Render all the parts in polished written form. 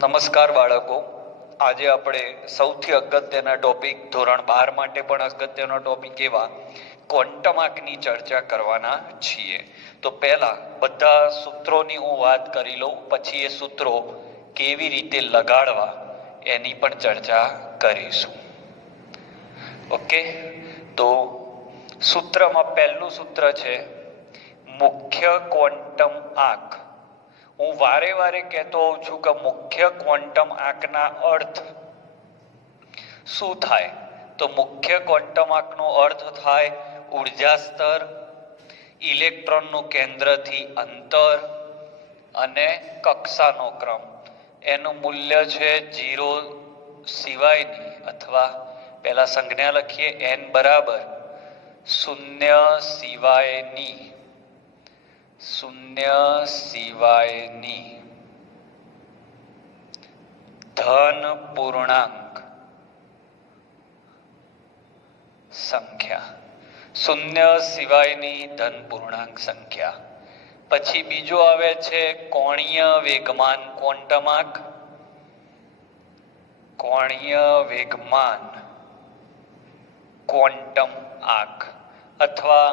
નમસ્કાર બાળકો, આજે આપણે સૌથી અગત્યના ટોપિક ધોરણ 12 માટે પણ અગત્યનો ટોપિક એવા ક્વોન્ટમ આંકની ચર્ચા કરવાના છીએ. તો પહેલા બધા સૂત્રોની હું વાત કરી લઉં, પછી એ સૂત્રો કેવી રીતે લગાડવા એની પણ ચર્ચા કરીશું. ઓકે, તો સૂત્રમાં પહેલું સૂત્ર છે મુખ્ય ક્વોન્ટમ આંક. હું વારે વારે કહેતો હોઉં છું કે મુખ્ય ક્વોન્ટમ આંકના અર્થ શું થાય? તો મુખ્ય ક્વોન્ટમ આંકનો અર્થ થાય ઉર્જા સ્તર, ઇલેક્ટ્રોનનું કેન્દ્રથી અંતર અને કક્ષાનો ક્રમ. એનું મૂલ્ય છે 0 સિવાયની, અથવા પહેલા સંજ્ઞા લખીએ n બરાબર 0 સિવાયની, 0 સિવાયની ધન પૂર્ણાંક સંખ્યા. 0 સિવાયની ધન પૂર્ણાંક સંખ્યા. પછી બીજો આવે છે કોણીય વેગમાન ક્વોન્ટમ આંક. કોણીય વેગમાન ક્વોન્ટમ આંક અથવા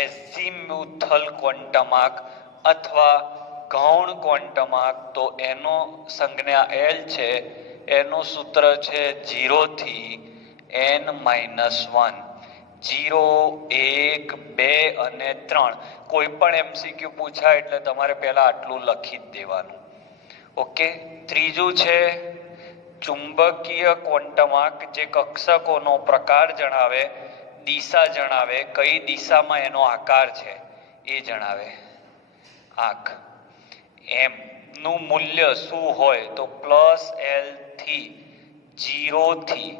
એઝીમ્યુથલ ક્વોન્ટમ આંક અથવા ગૌણ ક્વોન્ટમ આંક. તો એનો સંજ્ઞા L છે, એનું સૂત્ર છે 0 થી n-1. 0, 1, 2 અને 3. કોઈ પણ MCQ પૂછાય એટલે તમારે પહેલા આટલું લખી જ દેવાનું. ઓકે, ત્રીજું છે ચુંબકીય ક્વોન્ટમ આંક, જે કક્ષકોનો પ્રકાર જણાવે, દિશા જણાવે, કઈ દિશામાં એનો આકાર છે એ જણાવે આંક. એમ નું મૂલ્ય શું હોય? તો +L થી 0 થી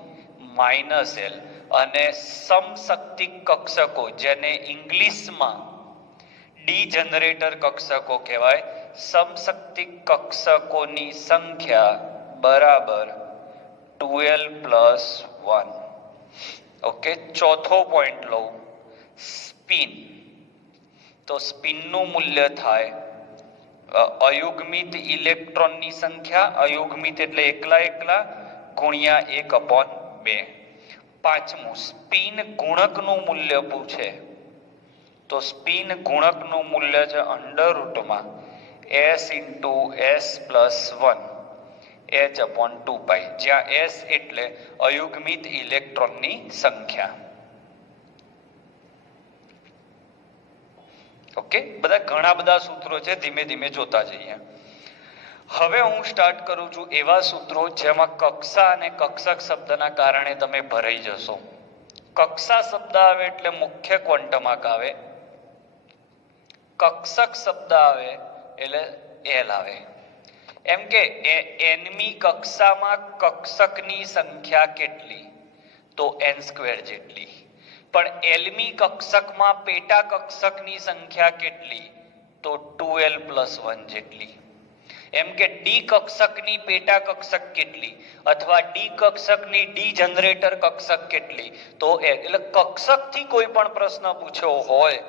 -L. અને સમશક્તિ કક્ષકો, જેને ઇંગ્લિશમાં ડીજનરેટર કક્ષકો કહેવાય, સમશક્તિ કક્ષકોની સંખ્યા બરાબર 2l+1. ઓકે, ચોથો પોઈન્ટ લઉં, સ્પિન. તો સ્પિનનું મૂલ્ય થાય અયુગ્મિત ઇલેક્ટ્રોનની સંખ્યા, અયુગ્મિત એટલે એકલા એકલા, ગુણ્યા 1/2. પાંચમું, સ્પિન ગુણકનું મૂલ્ય પૂછે તો સ્પિન ગુણકનું મૂલ્ય છે √s × s+1 h/2π, જ્યાં s એટલે અયુગ્મિત ઇલેક્ટ્રોનની સંખ્યા. ઓકે, બધા ઘણા બધા સૂત્રો છે, ધીમે ધીમે જોતા જઈએ. હવે હું સ્ટાર્ટ કરું છું એવા સૂત્રો જેમાં કક્ષા અને કક્ષક શબ્દના કારણે તમે ભરાઈ જશો. કક્ષા શબ્દ આવે એટલે મુખ્ય ક્વોન્ટમ આંક આવે, કક્ષક શબ્દ આવે એટલે L આવે. એમ કે nમી કક્ષામાં કક્ષકની સંખ્યા કેટલી? તો n² જેટલી. પણ lમી કક્ષકમાં પેટા કક્ષકની સંખ્યા કેટલી? તો 2l+1 જેટલી. એમ કે ડી કક્ષકની પેટા કક્ષક કેટલી, અથવા ડી કક્ષકની ડી જનરેટર કક્ષક કેટલી? તો એટલે કક્ષકથી કોઈ પણ પ્રશ્ન પૂછ્યો હોય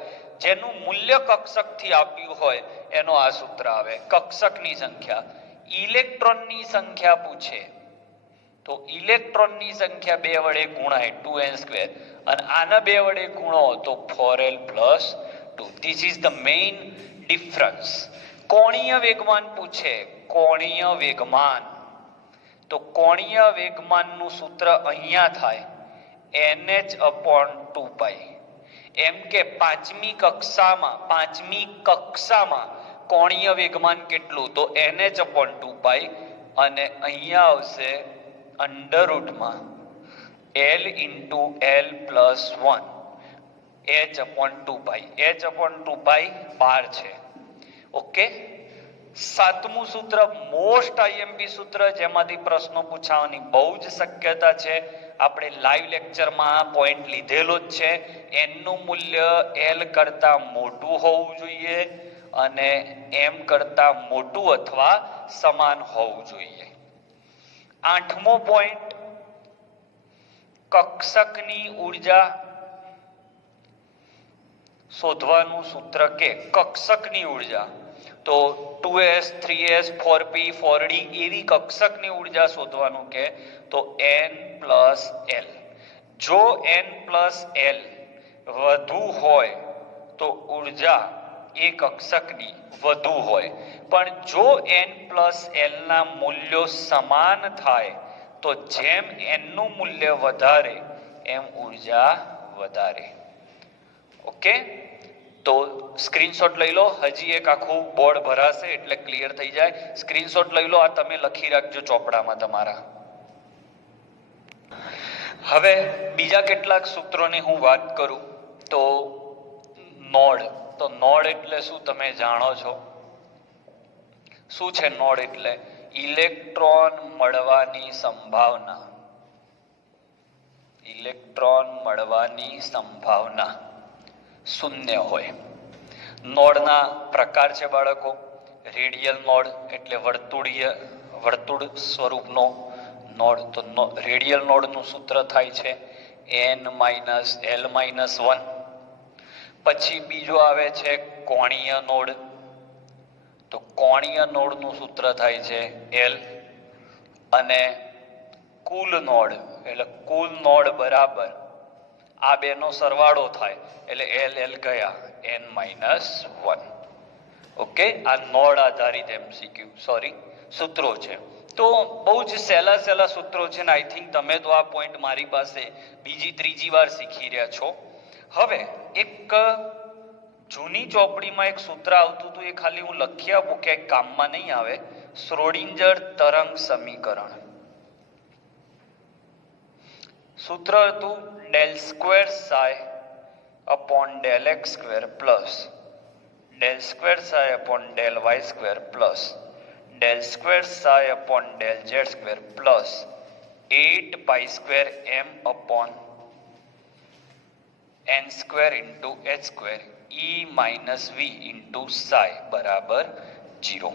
જેનું મૂલ્ય કક્ષકથી આપ્યું હોય એનો આ સૂત્ર આવે, કક્ષકની સંખ્યા. ઇલેક્ટ્રોનની સંખ્યા પૂછે તો ઇલેક્ટ્રોનની સંખ્યા 2 વડે ગુણાય 2n², અને આના 2 વડે ગુણો તો 4l+2. This is the main difference. કોણીય વેગમાન પૂછે, કોણીય વેગમાન, તો કોણીય વેગમાનનું સૂત્ર અહીંયા થાય nh/2π. એમ કે પાંચમી કક્ષામાં કોણીય વેગમાન કેટલું? તો nh/2π. અને અહીંયા આવશે √L × l+1 h/2π. h/2π 12 છે. ઓકે, સાતમું સૂત્ર મોસ્ટ આઈએમપી સૂત્ર, જેમાંથી પ્રશ્નો પૂછાવાની બહુ જ શક્યતા છે. આપણે લાઈવ લેક્ચરમાં પોઈન્ટ લીધેલો જ છે. n નું મૂલ્ય l કરતા મોટું હોવું જોઈએ અને m કરતા મોટું અથવા સમાન હોવું જોઈએ. આઠમો પોઈન્ટ, કક્ષકની ઉર્જા શોધવાનું સૂત્ર કે કક્ષકની ઉર્જા તો 2s 3s 4p 4d એવી કક્ષકની ઉર્જા શોધવાનું કે તો n પ્લસ l. જો n પ્લસ l વધુ હોય તો ઉર્જા એ કક્ષકની વધુ હોય, પણ જો n પ્લસ l ના મૂલ્યો સમાન થાય તો જેમ n નું મૂલ્ય વધારે એમ ઉર્જા વધારે. ઓકે, તો સ્ક્રીનશોટ લઈ લો. હજી એક આખું બોર્ડ ભરાશે એટલે ક્લિયર થઈ જાય. સ્ક્રીનશોટ લઈ લો, આ તમે લખી રાખજો ચોપડામાં તમારા. હવે બીજા કેટલાક સૂત્રોની હું વાત કરું તો નોડ. તો નોડ એટલે શું તમે જાણો છો? શું છે નોડ એટલે? ઇલેક્ટ્રોન મળવાની સંભાવના. ઇલેક્ટ્રોન મળવાની સંભાવના શૂન્ય હોય. નોડના પ્રકાર છે બાળકો. રેડિયલ નોડ એટલે વર્તુળ સ્વરૂપનો નોડ. તો રેડિયલ નોડનું સૂત્ર થાય છે n-l-1. પછી બીજો આવે છે કોણીય નોડ. તો કોણીય નોડનું સૂત્ર થાય છે l. અને કુલ નોડ એટલે કુલ નોડ બરાબર આ બેનો સરવાળો થાય એટલે l ગયા n-1. ઓકે, આ નોડ આધારિત સૂત્રો છે. તો બહુ જ સહેલા સૂત્રો છે ને આઈ થિંક તમે તો આ પોઈન્ટ મારી પાસે બીજી ત્રીજી વાર શીખી રહ્યા છો. હવે એક જૂની ચોપડીમાં એક સૂત્ર આવતું હતું, એ ખાલી હું લખી આપું કે કામમાં નહીં આવે. શ્રોડિંજર તરંગ સમીકરણ. સૂત્ર હતું del square psi upon del x square plus del square psi upon del y square plus del square psi upon del z square plus 8 pi square m upon n square into h square e minus v into psi બરાબર 0.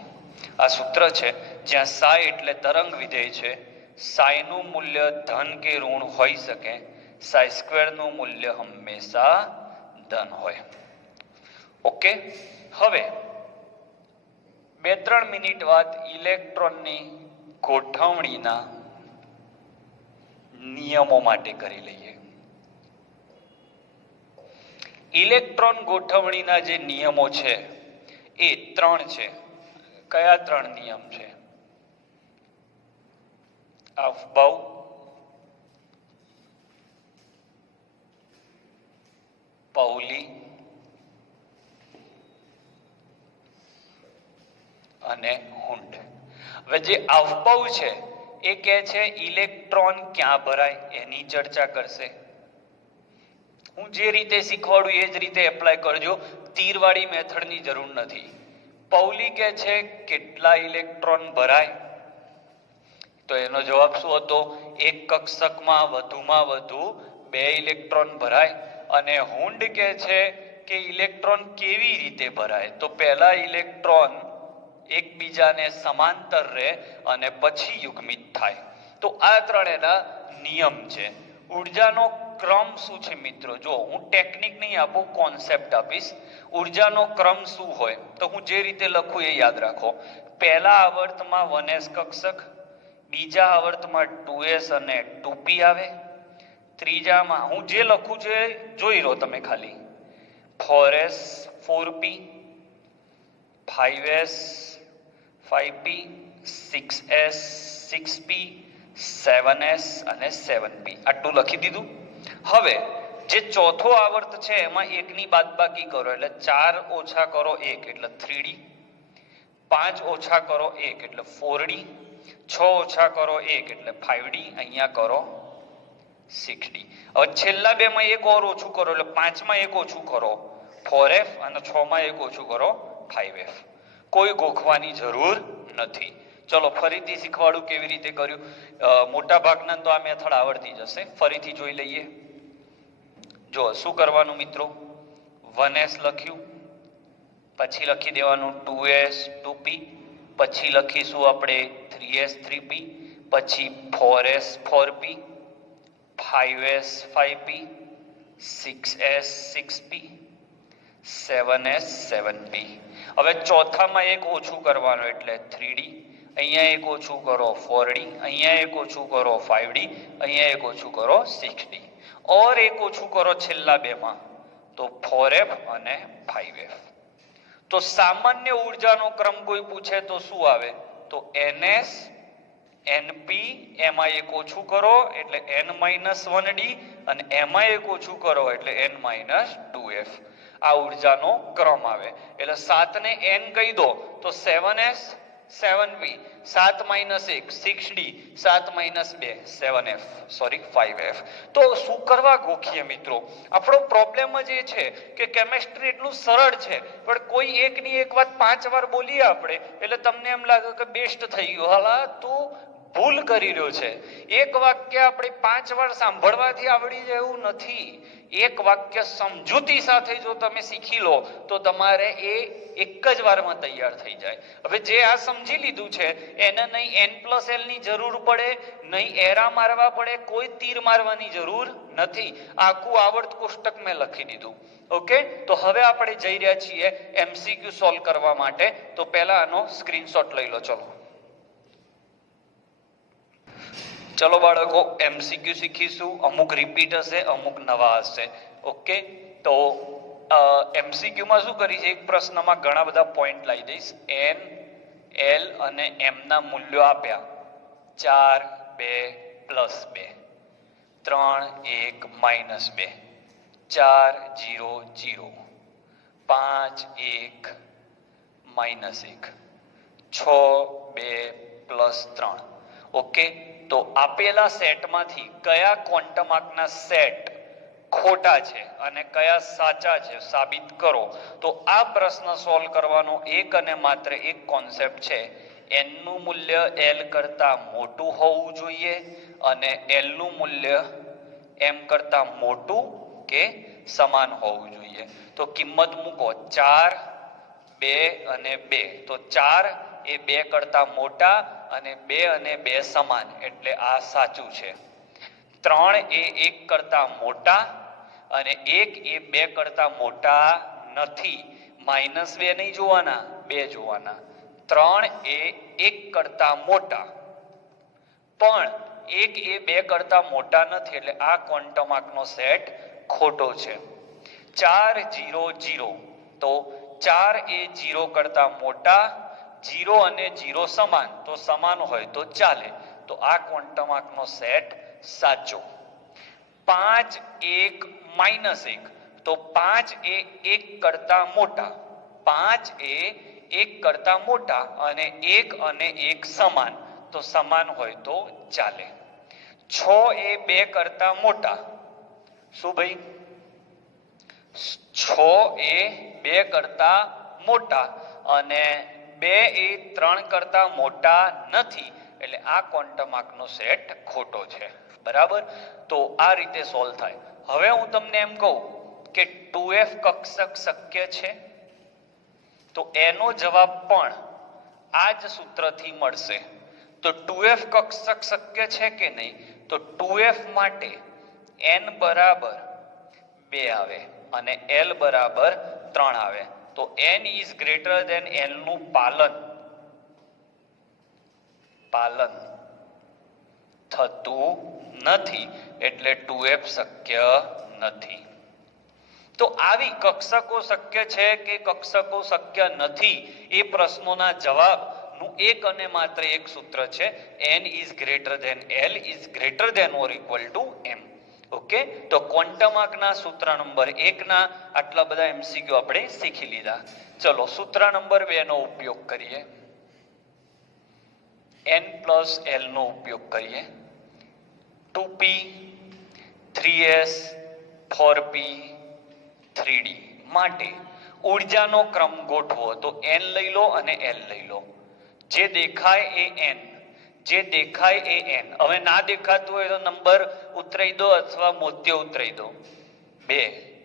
આ સૂત્ર છે જ્યાં psi એટલે તરંગ વિધેય છે. psi નું મૂલ્ય ધન કે ઋણ હોઈ શકે. psi સ્ક્વેર નું મૂલ્ય હંમેશા ધન હોય. ઓકે, હવે 2-3 મિનિટ બાદ ઇલેક્ટ્રોનની ગોઠવણીના નિયમો માટે કરી લઈએ. ઇલેક્ટ્રોન ગોઠવણીના જે નિયમો છે એ 3 છે. કયા 3 નિયમ છે? અફબાઉ, પાઉલી અને હુન્ડ. હવે જે અફબાઉ છે એ કહે છે ઇલેક્ટ્રોન ક્યાં ભરાય એની ચર્ચા કરશે. હું જે રીતે શીખવાડું એ જ રીતે એપ્લાય કરજો. તીરવાળી મેથડની જરૂર નથી. પાઉલી કહે છે કેટલા ઇલેક્ટ્રોન ભરાય, તો એનો જવાબ શું હતો? એક કક્ષકમાં વધુમાં વધુ 2 ઇલેક્ટ્રોન ભરાય. અને હુન્ડ કહે છે કે ઇલેક્ટ્રોન કેવી રીતે ભરાય, તો પહેલા ઇલેક્ટ્રોન એકબીજાને સમાંતર રહે અને પછી યુગ્મિત થાય. તો આ 3 એના નિયમ છે. ઉર્જાનો ક્રમ શું છે મિત્રો? જો હું ટેકનિક નહીં આપું, કોન્સેપ્ટ આપીશ. ઉર્જાનો ક્રમ શું હોય તો હું જે રીતે લખું એ યાદ રાખો. પહેલા આવર્તમાં 1s કક્ષક, બીજા આવર્તમાં 2s અને 2p આવે, ત્રીજામાં હું જે લખું છે જોઈ લો તમે ખાલી 4s 4p 5s 5p 6s 6p 7s અને 7p આટલું લખી દીધું. હવે જે ચોથો આવર્ત છે એમાં એકની બાદબાકી કરો એટલે 4 ઓછા કરો 1 એટલે 3d, 5 ઓછા કરો 1 એટલે 4d, 6 ઓછા કરો 1 એટલે 5d, અહીંયા કરો 6d. હવે છેલ્લા બેમાં એક ઓર ઓછું કરો એટલે 5માં એક ઓછું કરો 4f અને 6માં એક ઓછું કરો 5f. કોઈ ગોખવાની જરૂર નથી. ચલો ફરીથી શીખવાડું કેવી રીતે કર્યું. મોટા ભાગના તો આ મેથડ આવડતી જશે. ફરીથી જોઈ લઈએ. જો શું કરવાનું મિત્રો, 1s લખ્યું, પછી લખી દેવાનું 2s 2p, પછી લખીશું આપણે 3s 3p, પછી 4s 4p, 5s 5p, 6s 6p, 7s 7p. હવે ચોથામાં એક ઓછું કરવાનું એટલે 3d, અહીંયા એક ઓછું કરો 4d, અહીંયા એક ઓછું કરો 5d, અહીંયા એક ઓછું કરો 6d, ઓર એક ઓછું કરો છેલ્લા બેમાં તો 4f અને 5f. તો સામાન્ય ઉર્જાનો ક્રમ કોઈ પૂછે તો શું આવે? તો ns np, એમાં એક ઓછું કરો એટલે n-1d, અને એમાં એક ઓછું કરો એટલે n-2f. આ ઉર્જાનો ક્રમ આવે. એટલે 7 ને n કહી દો તો 7s 7p, 7 - 1 6d, 7 - 2 7f, sorry 5f. તો શું કરવા ગોખીએ મિત્રો? આપણો પ્રોબ્લેમ જ એ છે કે કેમેસ્ટ્રી એટલું સરળ છે, પણ કોઈ એકની એક વાત 5 વાર બોલીએ આપણે એટલે તમને એમ લાગે કે બેસ્ટ થઈ ગયું. હાલા તું ભૂલ કરી રહ્યો છે. એક વાક્ય આપણે 5 વાર સાંભળવાથી આવડી જાય એવું નથી. એક વાક્ય સમજૂતી સાથે જો તમે શીખી લો તો તમારે એ એક જ વારમાં તૈયાર થઈ જાય. હવે જે આ સમજી લીધું છે એને નહીં n+l ની જરૂર પડે, નહીં એરા મારવા પડે, કોઈ તીર મારવાની જરૂર નથી. આખું આવર્ત કોષ્ટક મેં લખી દીધું. ઓકે, તો હવે આપણે જઈ રહ્યા છીએ એમસીક્યુ સોલ્વ કરવા માટે. તો પહેલા આનો સ્ક્રીનશોટ લઈ લો. ચલો બાળકો, એમસીક્યુ શીખીશું. અમુક રિપીટ હશે, અમુક નવા હશે. ઓકે, તો એમસીક્યુમાં શું કરી છે? એક પ્રશ્નમાં ઘણા બધા પોઈન્ટ લાવી દઈશ. n, l અને m ના મૂલ્યો આપ્યા. 4 2 +2, 3 1 -2, 4 0 0, 5 1 -1, 6 2 +3. ઓકે, તો આપેલા સેટમાંથી કયા ક્વોન્ટમ આંકના સેટ ખોટા છે અને કયા સાચા છે સાબિત કરો. તો આ પ્રશ્ન સોલ્વ કરવાનો એક અને માત્ર એક કોન્સેપ્ટ છે. n નું મૂલ્ય l કરતા મોટું હોવું જોઈએ અને l નું મૂલ્ય m કરતા મોટું કે સમાન હોવું જોઈએ. તો કિંમત મૂકો 4 2 અને 2. તો 4 એ 2 કરતા મોટા અને 2 અને 2 સમાન, એટલે આ સાચું છે. 3 એ 1 કરતા મોટા અને 1 એ 2 કરતા મોટા નથી. -2 નહીં જોવાના, 2 જોવાના. 3 એ 1 કરતા મોટા, પણ 1 એ 2 કરતા મોટા નથી, એટલે આ ક્વોન્ટમ આંકનો સેટ ખોટો છે. 4 0 0, તો 4 એ 0 કરતા મોટા, 0 અને 0 સમાન, તો સમાન હોય તો ચાલે. તો આ ક્વોન્ટમ આંકનો સેટ સાચો. 5 1 -1, તો 5 એ 1 કરતા મોટા, 5 એ 1 કરતા મોટા અને 1 અને 1 સમાન, તો સમાન હોય તો ચાલે. 6 એ 2 કરતા મોટા. શું ભાઈ? 6 એ 2 કરતા મોટા અને 2 એ 3 કરતા મોટા નથી, એટલે આ ક્વોન્ટમ આંકનો સેટ ખોટો છે. બરાબર? તો આ રીતે સોલ્વ થાય. હવે હું તમને એમ કહું કે 2f કક્ષક શક્ય છે, તો એનો જવાબ પણ આ જ સૂત્રથી મળશે. તો 2f કક્ષક શક્ય છે કે નહીં? તો 2f માટે n બરાબર 2 આવે અને l બરાબર 3 આવે. તો n is greater than l નું પાલન થતું નથી, એટલે 2f શક્ય નથી. તો આવી કક્ષકો શક્ય છે કે કક્ષકો શક્ય નથી એ પ્રશ્નોના જવાબ નું એક અને માત્ર એક સૂત્ર છે. n is greater than l is greater than or equal to m. Okay, તો ક્વોન્ટમ આંકના સૂત્ર નંબર 1 ના આટલા બધા એમસીક્યુ આપણે શીખી લીધા. ચલો સૂત્ર નંબર 2 નો ઉપયોગ કરીએ. n plus l નો ઉપયોગ કરીએ. 2p 3s 4p 3d માટે ઉર્જાનો ક્રમ ગોઠવો. તો n લઈ લો અને l લઈ લો. જે દેખાય એ n, જે દેખાય એ n. હવે ના દેખાતું હોય તો નંબર ઉતરાઈ દો અથવા મોત્ય ઉતરાઈ દો. 2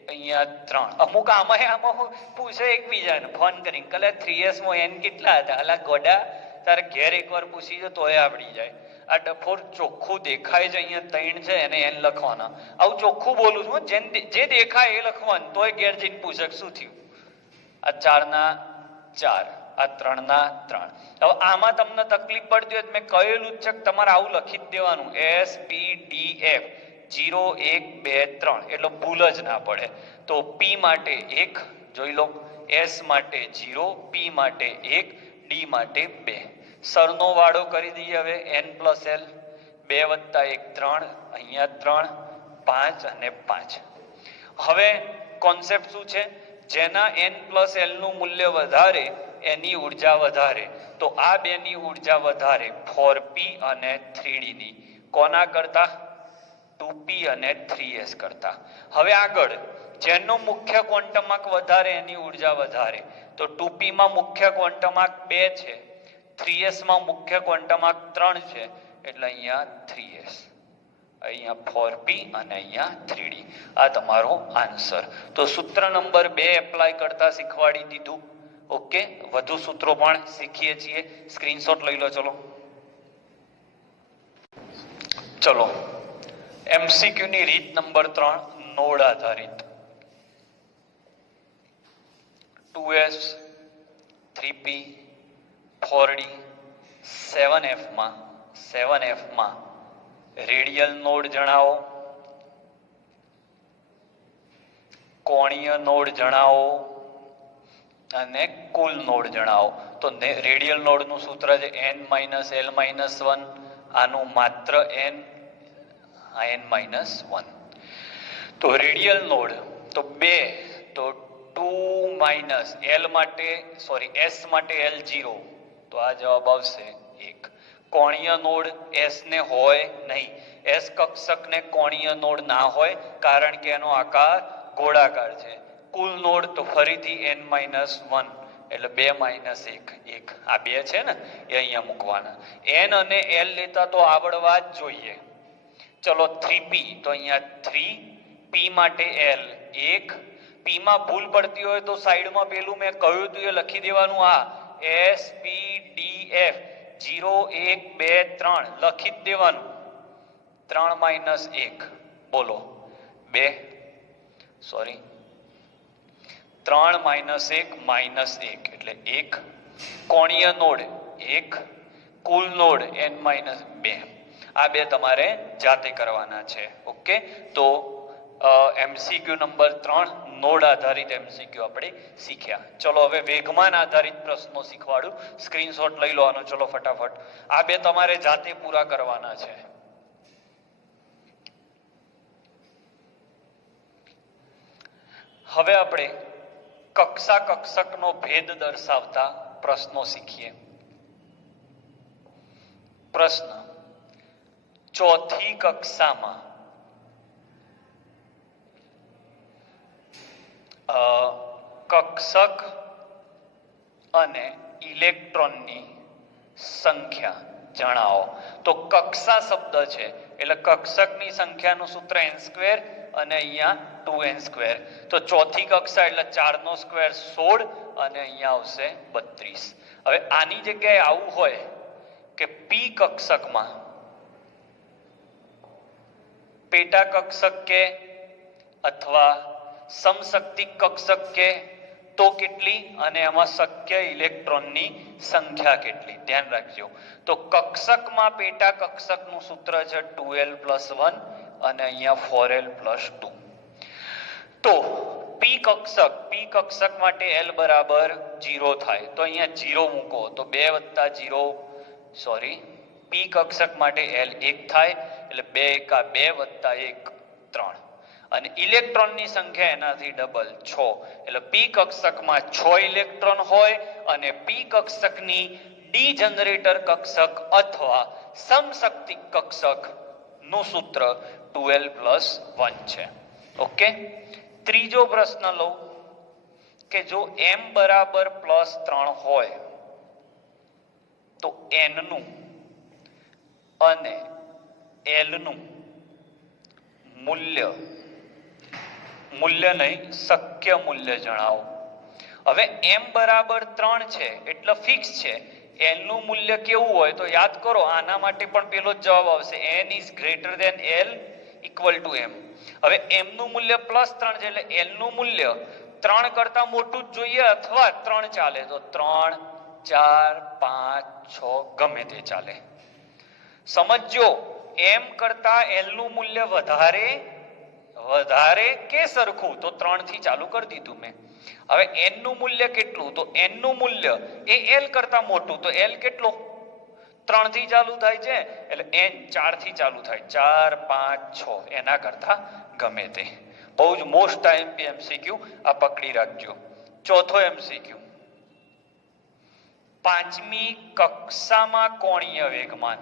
અહીંયા 3. અમુક આમાં પૂછે એકબીજાને ફોન કરીને કલે 3s માં n કેટલા હતા? અલા ગોડા, તારે ઘેર એકવાર પૂછી જો તોય આવડી જાય. આ ડફોર ચોખ્ખું દેખાય છે, અહીંયા 3 છે એને n લખવાના. આવું ચોખ્ખું બોલું છું. જે દેખાય એ લખવાનું, તોય ઘેર જઈને પૂછે શું થયું. આ 4 ના 4, આ 3 ના 3. હવે આમાં તમને તકલીફ પડતી હોય મેં કહેલું છે કે તમારે આવું લખી જ દેવાનું SPDF 0 1 2 3 એટલે ભૂલ જ ના પડે. તો P માટે 1 જોઈ લો, S માટે 0, P માટે 1, D માટે 2. સરનો વાળો કરી દઈએ હવે n + l 2 + 1 3, અહીંયા 3 5 અને 5. હવે કોન્સેપ્ટ શું છે? જેના n + l નું મૂલ્ય વધારે એની ઉર્જા વધારે. તો આ બેની ઉર્જા વધારે 4p અને 3d ની કોના કરતા? 2p અને 3s કરતા. હવે આગળ જેનો મુખ્ય ક્વોન્ટમ આંક વધારે એની ઉર્જા વધારે. તો 2p માં મુખ્ય ક્વોન્ટમ આંક 2 છે, 3s માં મુખ્ય ક્વોન્ટમ આંક 3 છે એટલે અહીંયા 3s, અહીંયા 4p અને અહીંયા 3d. આ તમારો આન્સર. તો સૂત્ર નંબર 2 એપ્લાય કરતા શીખવાડી દીધું. ઓકે, વધુ સૂત્રો પણ શીખીએ છીએ. સ્ક્રીનશોટ લઈ લો. ચલો એમસીક્યુ ની રીત નંબર 3 નોડ આધારિત. 2s 3p 4d 7f માં રેડિયલ નોડ જણાવો, કોણીય નોડ જણાવો અને કુલ નોડ જણાવો. તો રેડિયલ નોડ નું સૂત્ર છે n - l - 1, આનું માત્ર n -1. તો રેડિયલ નોડ તો 2, તો 2 - l માટે s માટે l 0, તો આ જવાબ આવશે 1. કોણીય નોડ s ને હોય નહીં, s કક્ષક ને કોણીય નોડ ના હોય કારણ કે એનો આકાર ગોળાકાર છે. કુલ નોડ તો ફરીથી n - 1 એટલે 2 - 1, આ 2 છે ને એ અહીંયા મૂકવાના. n અને l લેતા તો આવડવા જ જોઈએ. ચલો 3p, તો અહીંયા 3, p માટે l 1. p માં ભૂલ પડતી હોય તો સાઈડમાં પેલું મેં કહ્યું હતું એ લખી દેવાનું. આ SPDF 0 1 2 3 લખી જ દેવાનું. 3 - 1 બોલો 2, 3 - 1 -1 એટલે 1. કોણીય નોડ 1, કુલ નોડ n - 2. આ 2 તમારે જાતે કરવાના છે. ઓકે, તો એમસીક્યુ નંબર 3 નોડ આધારિત એમસીક્યુ આપણે શીખ્યા. ચલો હવે વેગમાન આધારિત પ્રશ્નો શીખવાડું. સ્ક્રીનશોટ લઈ લો આનો. ચલો ફટાફટ. આ 2 તમારે જાતે પૂરા કરવાના છે. હવે આપણે કક્ષા કક્ષકનો ભેદ દર્શાવતા પ્રશ્નો શીખીએ. પ્રશ્ન: ચોથી કક્ષામાં કક્ષક અને ઇલેક્ટ્રોનની સંખ્યા જણાવો. તો કક્ષા શબ્દ છે એટલે કક્ષકની સંખ્યાનું સૂત્ર n² અને અહીંયા 2n². તો ચોથી કક્ષા એટલે 4 નો સ્ક્વેર 16 અને અહીંયા આવશે 32. હવે આની જગ્યાએ આવું હોય કે p કક્ષકમાં પેટા કક્ષક કે અથવા સમશક્તિ કક્ષક કે તો કેટલી અને એમાં શક્ય ઇલેક્ટ્રોનની સંખ્યા કેટલી, ધ્યાન રાખજો. તો કક્ષકમાં પેટા કક્ષકનું સૂત્ર છે 2l + 1 અને અહીંયા 4l + 2. તો p કક્ષક માટે l બરાબર 0 થાય તો અહીંયા 0 મૂકો તો 2 + 0 p કક્ષક માટે l 1 થાય એટલે 2 × 2 + 1 3. અને ઇલેક્ટ્રોનની સંખ્યા એનાથી ડબલ 6 એટલે p કક્ષકમાં 6 ઇલેક્ટ્રોન હોય અને p કક્ષકની ડીજનરેટર કક્ષક અથવા સમશક્તિ કક્ષક નું સૂત્ર 2l + 1 છે. ઓકે, ત્રીજો પ્રશ્ન લો કે જો m બરાબર +3 હોય તો n નું અને l નું મૂલ્ય નહીં શક્ય મૂલ્ય જણાવો. હવે m બરાબર 3 છે એટલે ફિક્સ છે. l નું મૂલ્ય કેવું હોય તો યાદ કરો, આના માટે પણ પેલો જ જવાબ આવશે, n = l = m. હવે m નું મૂલ્ય +3 છે એટલે l નું મૂલ્ય 3 કરતા મોટું જ જોઈએ અથવા 3 ચાલે તો 3, 4, 5, 6 ગમે તે ચાલે. સમજો m કરતા l નું મૂલ્ય વધારે કે સરખું તો 3 થી ચાલુ કરી દીધું મેં. હવે n નું મૂલ્ય કેટલું તો n નું મૂલ્ય એ l કરતા મોટું તો l કેટલો 3 થી ચાલુ થાય છે એટલે n 4 થી ચાલુ થાય 4, 5, 6 એના કરતા ગમે તે. બહુ જ મોસ્ટ MCQ આ પકડી રાખજો. ચોથો MCQ, 5મી કક્ષામાં કોણીય વેગમાન.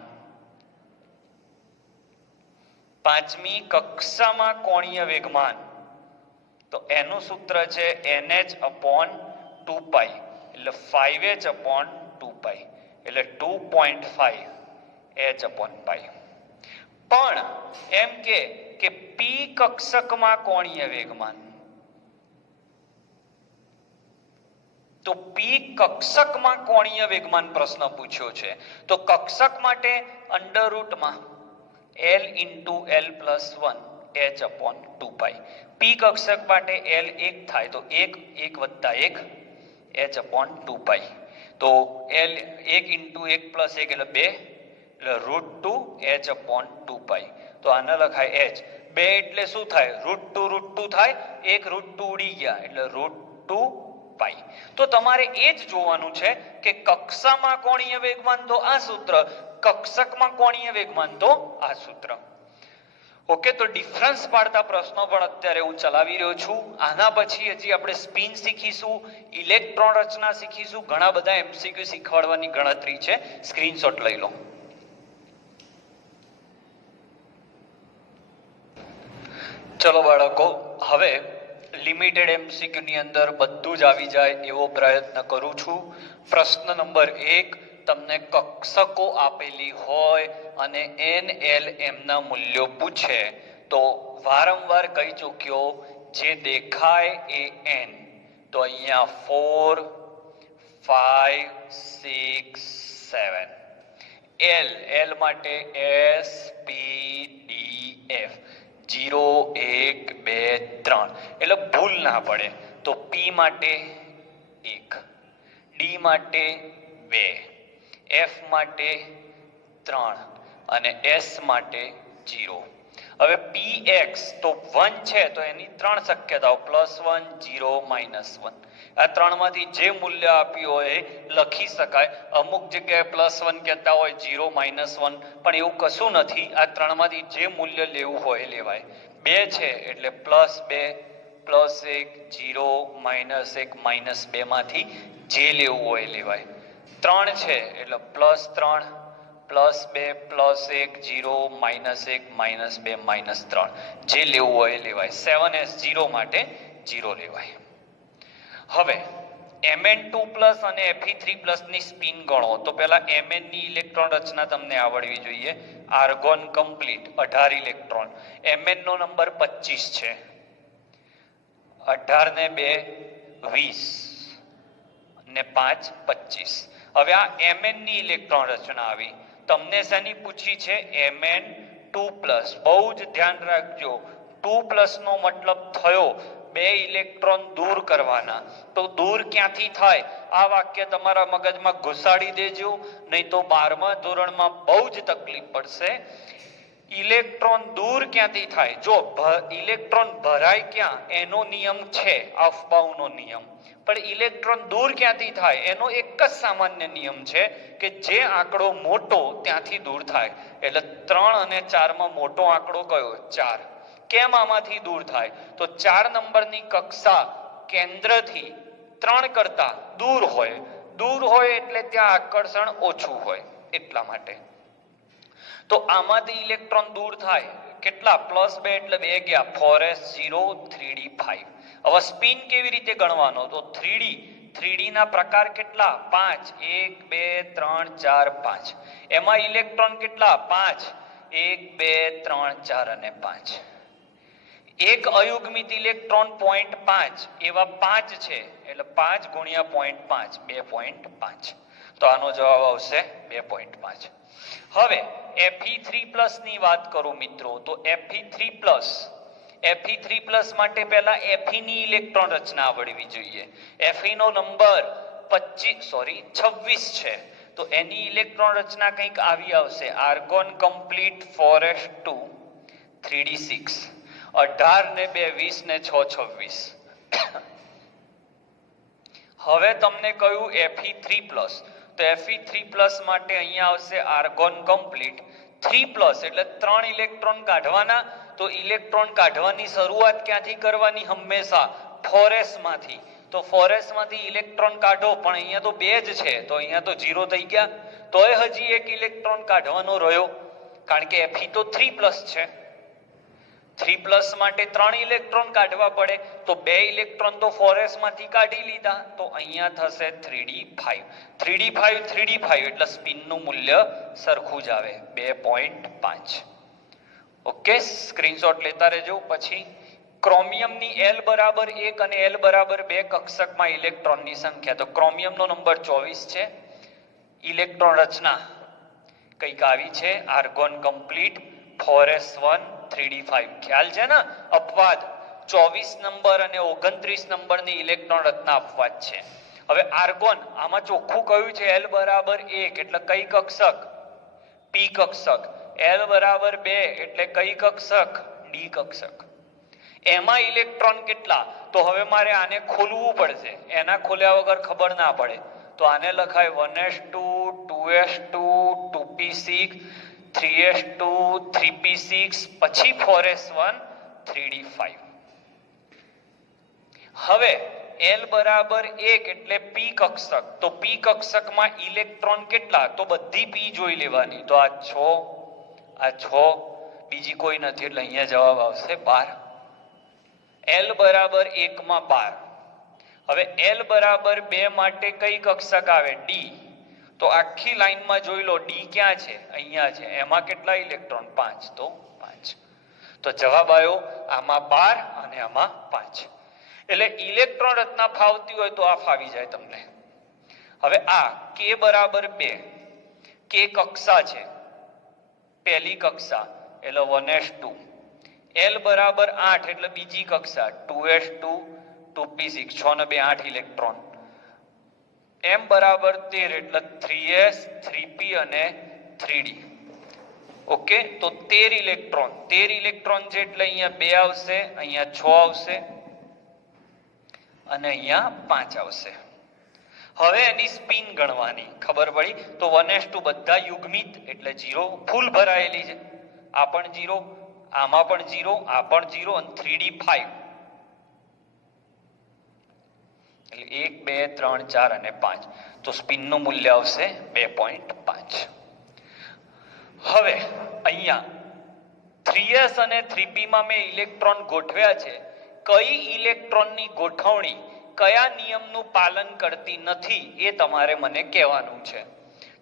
5મી કક્ષામાં કોણીય વેગમાન તો એનું સૂત્ર છે nh/2π એટલે 5h/2π એટલે 2.5 h/π. પણ એમ કે p કક્ષકમાં કોણીય વેગમાન તો p કક્ષકમાં કોણીય વેગમાન પ્રશ્ન પૂછ્યો છે તો કક્ષક માટે અંડરરૂટમાં l × l + 1 h/2π. p કક્ષક માટે l 1 થાય તો 1 + 1 h/2π. તો l 1 × 1 + 1 એટલે 2 એટલે √2 h/2π. તો આને લખાય h. 2 એટલે શું થાય √2 થાય, 1 √2 ઉડી ગયા એટલે √2π. તો તમારે એ જ જોવાનું છે કે કક્ષામાં કોણીય વેગમાન તો આ સૂત્ર, કક્ષકમાં કોણીય વેગમાન તો આ સૂત્ર. ઓકે, તો ડિફરન્સ પાડતા પ્રશ્નો પણ અત્યારે હું ચલાવી રહ્યો છું. આના પછી હજી આપણે સ્પિન શીખીશું, ઇલેક્ટ્રોન રચના શીખીશું, ઘણા બધા MCQ શીખવાડવાની ગણતરી છે. સ્ક્રીનશોટ લઈ લો. ચલો બાળકો, હવે લિમિટેડ MCQ ની અંદર બધું જ આવી જાય એવો પ્રયત્ન કરું છું. પ્રશ્ન નંબર 1, તમને કક્ષકો આપેલી હોય અને n l m ના મૂલ્યો પૂછે તો વારંવાર કહી ચૂક્યો જે દેખાય એ n. તો અહીંયા 4, 5, 6, 7. l માટે s p d f 0, 1, 2, 3 એટલે ભૂલ ના પડે. તો p માટે 1, d માટે 2, f માટે 3 અને s માટે 0. હવે px તો 1 છે તો એની 3 શક્યતાઓ +1, 0, -1. આ ત્રણમાંથી જે મૂલ્ય આપ્યું હોય લખી શકાય. અમુક જગ્યાએ +1 કહેતા હોય, 0, -1, પણ એવું કશું નથી. આ ત્રણમાંથી જે મૂલ્ય લેવું હોય લેવાય. 2 છે એટલે +2, +1, 0, -1, -2 માંથી જે લેવું હોય લેવાય. 3 છે એટલે +3, +2, +1, 0, -1, -2, -3 જે લેવું હોય લેવાય. 7s 0 માટે 0 લેવાય. હવે Mn2+ અને Fe3+ ની સ્પિન ગણો તો પહેલા Mn ની ઇલેક્ટ્રોન રચના તમને આવડવી જોઈએ. Argon complete 18 electron. Mn નો નંબર 25 છે. 18 ને 2 20 ને 5 25. હવે આ Mn ની ઇલેક્ટ્રોન રચના આવી. તમને શેની પૂછી છે? Mn2+. બહુ જ ધ્યાન રાખજો, 2+ નો મતલબ થયો 2 ઇલેક્ટ્રોન દૂર કરવાના. તો દૂર ક્યાંથી થાય? આ વાક્ય તમારા મગજમાં ઘુસાડી દેજો, નહીં તો 12મા ધોરણમાં બહુ જ તકલીફ પડશે. ઇલેક્ટ્રોન દૂર ક્યાંથી થાય? જો ઇલેક્ટ્રોન ભરાય ક્યાં એનો નિયમ છે અફબાઉનો નિયમ, પણ ઇલેક્ટ્રોન દૂર ક્યાંથી થાય એનો એક જ સામાન્ય નિયમ છે કે જે આંકડો મોટો ત્યાંથી દૂર થાય. એટલે 3 અને 4માં મોટો આંકડો કયો? 4. કેમ આમાંથી દૂર થાય? તો 4 નંબરની કક્ષા કેન્દ્રથી 3 કરતા દૂર હોય. દૂર હોય એટલે ત્યાં આકર્ષણ ઓછું હોય એટલા માટે. તો આમાંથી ઇલેક્ટ્રોન દૂર થાય કેટલા? +2 એટલે 2 ગયા, 4s 0, 3d 5. હવે સ્પિન કેવી રીતે ગણવાનો? તો 3d ના પ્રકાર કેટલા? 5. 1, 2, 3, 4, 5. એમાં ઇલેક્ટ્રોન કેટલા? 5. 1, 2, 3, 4 અને 5. એક અયુગ્મિત ઇલેક્ટ્રોન 0.5 એવા 5 છે એટલે 5 × 0.5 2.5. તો આનો જવાબ આવશે 2.5. હવે Fe3+ ની વાત કરું મિત્રો તો Fe3+ Fe3+ માટે પહેલા Fe ની ઇલેક્ટ્રોન રચના આવડવી જોઈએ. Fe નો નંબર 26 છે, તો એની ઇલેક્ટ્રોન રચના કંઈક આવી આવશે, આર્ગોન કમ્પ્લીટ 4s2 3d6, 18 ને 2 20 ને 6 26. હવે તમને કહ્યું Fe3+, તો Fe3+ માટે અહીંયા આવશે આર્ગોન કમ્પ્લીટ 3+, એટલે 3 ઇલેક્ટ્રોન કાઢવાના. તો ઇલેક્ટ્રોન કાઢવાની શરૂઆત ક્યાંથી કરવાની? હંમેશા 4s માંથી. તો 4s માંથી ઇલેક્ટ્રોન કાઢો, પણ અહીંયા તો 2 જ છે, તો અહીંયા તો 0 થઈ ગયા. તોય હજી એક ઇલેક્ટ્રોન કાઢવાનો રહ્યો, કારણ કે Fe તો 3+ છે. 3+ માટે 3 ઇલેક્ટ્રોન કાઢવા પડે, તો 2 ઇલેક્ટ્રોન તો 4s માંથી કાઢી લીધા, તો અહીંયા થશે 3d5. 3d5 એટલે સ્પિનનું મૂલ્ય સરખું જ આવે, 2.5. ઓકે, સ્ક્રીનશોટ લેતા રહેજો. પછી ક્રોમિયમની L બરાબર 1 અને L બરાબર 2 કક્ષકમાં ઇલેક્ટ્રોનની સંખ્યા. તો ક્રોમિયમનો નંબર 24 છે. ઇલેક્ટ્રોન રચના કંઈક આવી છે, આર્ગોન કમ્પ્લીટ 4s1 3d5. ખ્યાલ છે ને? અપવાદ 24 નંબર અને 29 નંબરની ઇલેક્ટ્રોન રચના અપવાદ છે. હવે આર્ગોન આમાં ચોખ્ખું કયું છે? L બરાબર 1 એટલે કઈ કક્ષક? P કક્ષક. L બરાબર 2 એટલે કઈ કક્ષક? D કક્ષક. એમાં ઇલેક્ટ્રોન કેટલા? તો હવે મારે આને ખોલવું પડશે, એના ખોલ્યા વગર ખબર ના પડે. તો આને લખાય 1s2 2s2 2p6 3s2 3p6 પછી 4s1 3d5. હવે L બરાબર 1 એટલે P કક્ષક. તો P કક્ષકમાં ઇલેક્ટ્રોન કેટલા? તો બધી P જોઈ લેવાની. તો આ 6, બીજી કોઈ નથી, એટલે અહીંયા જવાબ આવશે 12. L બરાબર 1 માં 12. હવે L બરાબર 2 માટે કઈ કક્ષક આવે? D. તો આખી લાઈનમાં જોઈ લો, D ક્યાં છે? અહીંયા છે. એમાં કેટલા ઇલેક્ટ્રોન? 5. તો 5. તો જવાબ આવ્યો આમાં 12 અને આમાં 5. એટલે ઇલેક્ટ્રોન રચના ફાવતી હોય તો આ ફાવી જાય તમને. હવે આ K બરાબર 2, K કક્ષા છે, પહેલી કક્ષા એટલે 1s2. L બરાબર 8 એટલે બીજી કક્ષા 2s2 2p6, 6 ને 2 8 ઇલેક્ટ્રોન. M બરાબર 13 એટલે 3s 3p અને 3d. ઓકે, તો 13 ઇલેક્ટ્રોન છે, એટલે અહીંયા 2 આવશે, અહીંયા 6 આવશે અને અહીંયા 5 આવશે. હવે એની સ્પિન ગણવાની. ખબર પડી? તો 1s2 બધા યુગ્મિત એટલે 0, ફૂલ ભરાયેલી છે. આ પણ 0, આમાં પણ 0, આ પણ 0 અને 3d5 એટલે 1 2 3 4 અને 5. તો સ્પિનનું મૂલ્ય આવશે 2.5. હવે અહીંયા 3s અને 3p માં મેં ઇલેક્ટ્રોન ગોઠવ્યા છે. કઈ ઇલેક્ટ્રોનની ગોઠવણી કયા નિયમનું પાલન કરતી નથી એ તમારે મને કહેવાનું છે.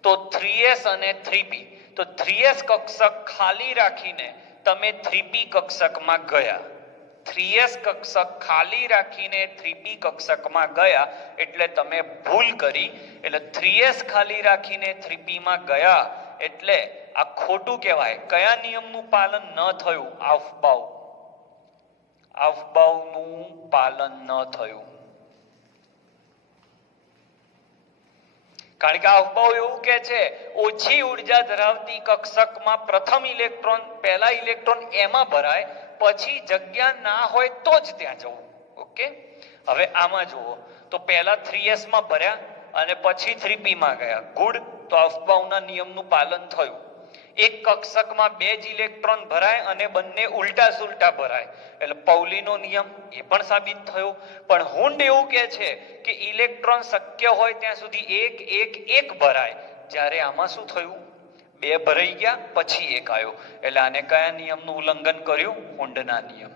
તો 3s અને 3p, તો 3s કક્ષક ખાલી રાખીને તમે 3p કક્ષકમાં ગયા. 3s કક્ષક ખાલી રાખીને 3p કક્ષકમાં ગયા એટલે તમે ભૂલ કરી. એટલે 3s ખાલી રાખીને 3p માં ગયા એટલે આ ખોટું કહેવાય. કયા નિયમનું પાલન ન થયું? અફબાઉનું પાલન ન થયું. કારણ કે અફબાઉ એવું કે છે ઓછી ઉર્જા ધરાવતી કક્ષકમાં પ્રથમ ઇલેક્ટ્રોન, પહેલા ઇલેક્ટ્રોન એમાં ભરાય, પછી જગ્યા ના હોય તો જ ત્યાં જવું. ઓકે, હવે આમાં જુઓ, તો પહેલા 3s માં ભર્યા અને પછી 3p માં ગયા. ગુડ. તો અફબાઉના નિયમનું પાલન થયું. એક કક્ષકમાં 2 જ ઇલેક્ટ્રોન ભરાય અને બંને ઉલટા સુલટા ભરાય એટલે પૌલીનો નિયમ એ પણ સાબિત થયો. પણ હુન્ડ એવું કહે છે કે ઇલેક્ટ્રોન શક્ય હોય ત્યાં સુધી 1 1 1 ભરાય. જ્યારે આમાં શું થયું? 2 ભરાઈ ગયા પછી 1 આવ્યો. એટલે આને કયા નિયમનું ઉલ્લંઘન કર્યું? હુન્ડના નિયમ.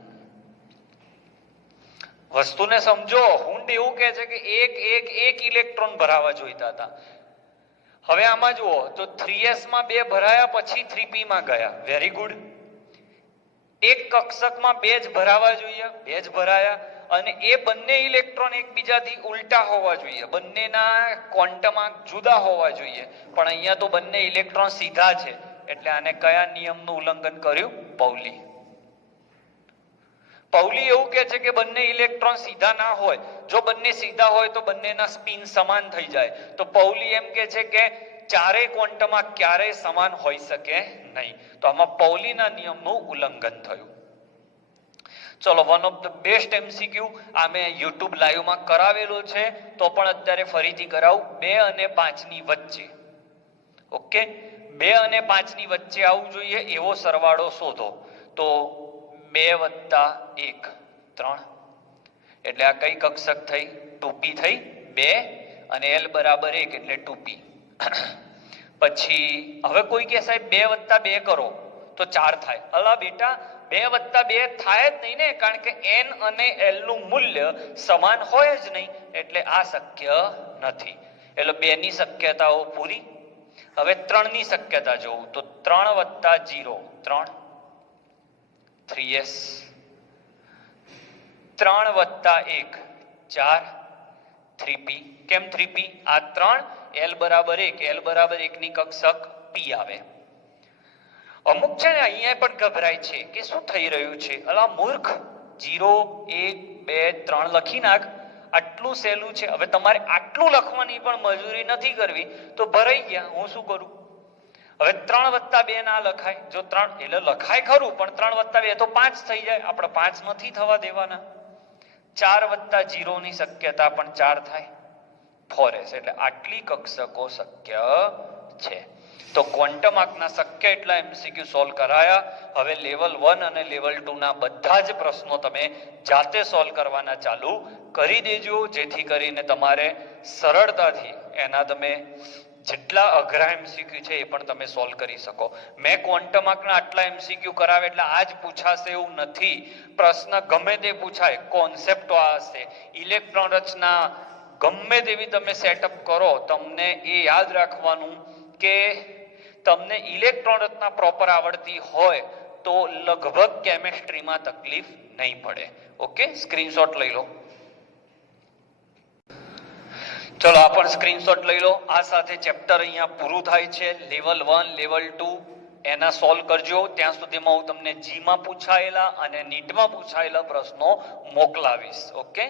વસ્તુને સમજો. હુન્ડ એવું કહે છે કે 1 1 1 ઇલેક્ટ્રોન ભરાવા જોઈતા હતા. હવે આમાં જુઓ, તો 3s માં 2 ભરાયા પછી 3p માં ગયા. Very good. એક કક્ષકમાં 2 જ ભરાવા જોઈએ, 2 જ ભરાયા અને એ બંને ઇલેક્ટ્રોન એકબીજાથી ઉલટા હોવા જોઈએ, બંનેના ક્વોન્ટમ આંક જુદા હોવા જોઈએ. પણ અહીંયા તો બંને ઇલેક્ટ્રોન સીધા છે એટલે આને કયા નિયમનું ઉલ્લંઘન કર્યું? પૌલી. પાઉલી એવું કહે છે કે બંને ઇલેક્ટ્રોન સીધા ના હોય, જો બંને સીધા હોય તો બંનેના સ્પિન સમાન થઈ જાય. તો પાઉલી એમ કહે છે કે ચારેય ક્વોન્ટમમાં ક્યારેય સમાન હોઈ શકે નહીં. તો આમાં પાઉલીના નિયમનું ઉલ્લંઘન થયું. ચલો, one of the best MCQ આ મેં યુટ્યુબ લાઈવમાં કરાવેલો છે, તો પણ અત્યારે ફરીથી કરાવું. 2 અને 5 ની વચ્ચે, ઓકે, 2 અને 5 ની વચ્ચે આવવું જોઈએ એવો સરવાળો શોધો. તો 2 + 1 3, એટલે આ કઈ કક્ષક થઈ? 2p થઈ. 2 અને l બરાબર 1 એટલે 2p. પછી હવે કોઈ કે સાહેબ 2 + 2 કરો તો 4 થાય. અલા બેટા, 2 + 2 થાય જ નહીં ને, કારણ કે n અને l નું મૂલ્ય સમાન હોય જ નહીં, એટલે આ શક્ય નથી. એટલે 2 ની શક્યતાઓ પૂરી. હવે 3 ની શક્યતા જોઉં તો 3 + 0 3, 3s. 3 + 1 4, 3p. કેમ 3p? આ 3, l બરાબર 1, l બરાબર 1 ની કક્ષક p આવે. અમુક છે ને અહીંયા પણ ગભરાય છે કે શું થઈ રહ્યું છે. અલા મૂર્ખ, 0 1 2 3 લખી નાખ, આટલું સહેલું છે. હવે તમારે આટલું લખવાની પણ મજૂરી નથી કરવી, તો ભરાઈ ગયા. હું શું કરું? હવે 3 + 2 ના લખાય. જો 3 એટલે લખાય ખરું, પણ 3 + 2 તો 5 થઈ જાય. આપણે 5 નથી થવા દેવાના. 4 + 0 ની શક્યતા પણ 4 થાય. 4s. એટલે આટલી કક્ષકો શક્ય છે. તો ક્વોન્ટમ આંકના શક્ય એટલા MCQ સોલ્વ કરાયા. હવે લેવલ 1 અને લેવલ 2 ના બધા જ પ્રશ્નો તમે જાતે સોલ્વ કરવાના ચાલુ કરી દેજો, જેથી કરીને તમારે સરળતાથી એના તમે જેટલા અઘરા MCQ છે એ પણ તમે સોલ્વ કરી શકો. મેં ક્વોન્ટમ આંકના આટલા MCQ કરાવે એટલે આજ પૂછાશે એવું નથી. પ્રશ્ન ગમે તે પૂછાય, કોન્સેપ્ટો આ હશે. ઇલેક્ટ્રોન રચના ગમે તેવી તમે સેટઅપ કરો, તમને એ યાદ રાખવાનું કે તમને ઇલેક્ટ્રોન રચના પ્રોપર આવડતી હોય તો લગભગ કેમેસ્ટ્રીમાં તકલીફ નહીં પડે. ઓકે, સ્ક્રીનશોટ લઈ લો. ચલો, આ પણ સ્ક્રીનશોટ લઈ લો. આ સાથે ચેપ્ટર અહીંયા પૂરું થાય છે. લેવલ 1 લેવલ 2 એના સોલ્વ કરજો. ત્યાં સુધીમાં હું તમને જીમાં પૂછાયેલા અને નીટમાં પૂછાયેલા પ્રશ્નો મોકલાવીશ. ઓકે.